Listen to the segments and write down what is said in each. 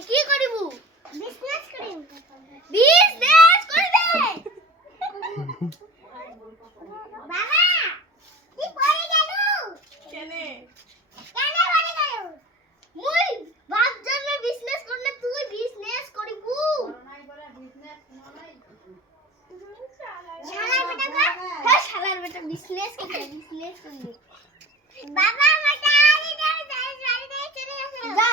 কি করিবু বিজনেস করিম বিজনেস করবে বাবা কি পড়ে গেল কেনে কেনে পড়ে গেল মুই বাপ জন্মে বিজনেস করলে তুই বিজনেস করিবু নাই বলে বিজনেস নাই শালার বেটা কর হ্যাঁ শালার বেটা বিজনেস করবে বাবা আমার গাড়ি দে চলে গেছে যা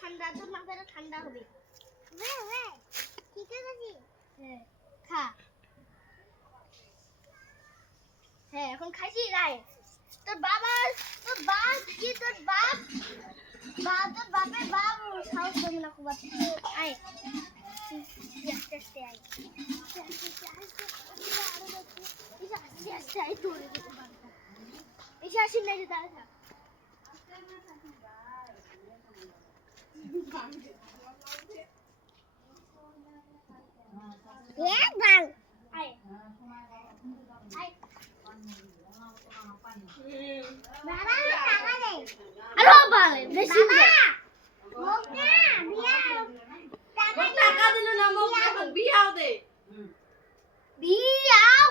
ঠান্ডা তোর মাথাটা ঠান্ডা হবে ঠিক আছে খা হ্যাঁ এখন খাইছি রাই তোর বাপ কি তোর তোর বাপের বাপ সাহস করে না খুব আয় আস্তে আয় তোর এসে আসি না যে দাঁড়া bang. Baba টাকা দে হ্যালো বলে বেশি দে মোক না বিয়া টাকা দিল না মোক এখন বিয়াও দে বিয়াও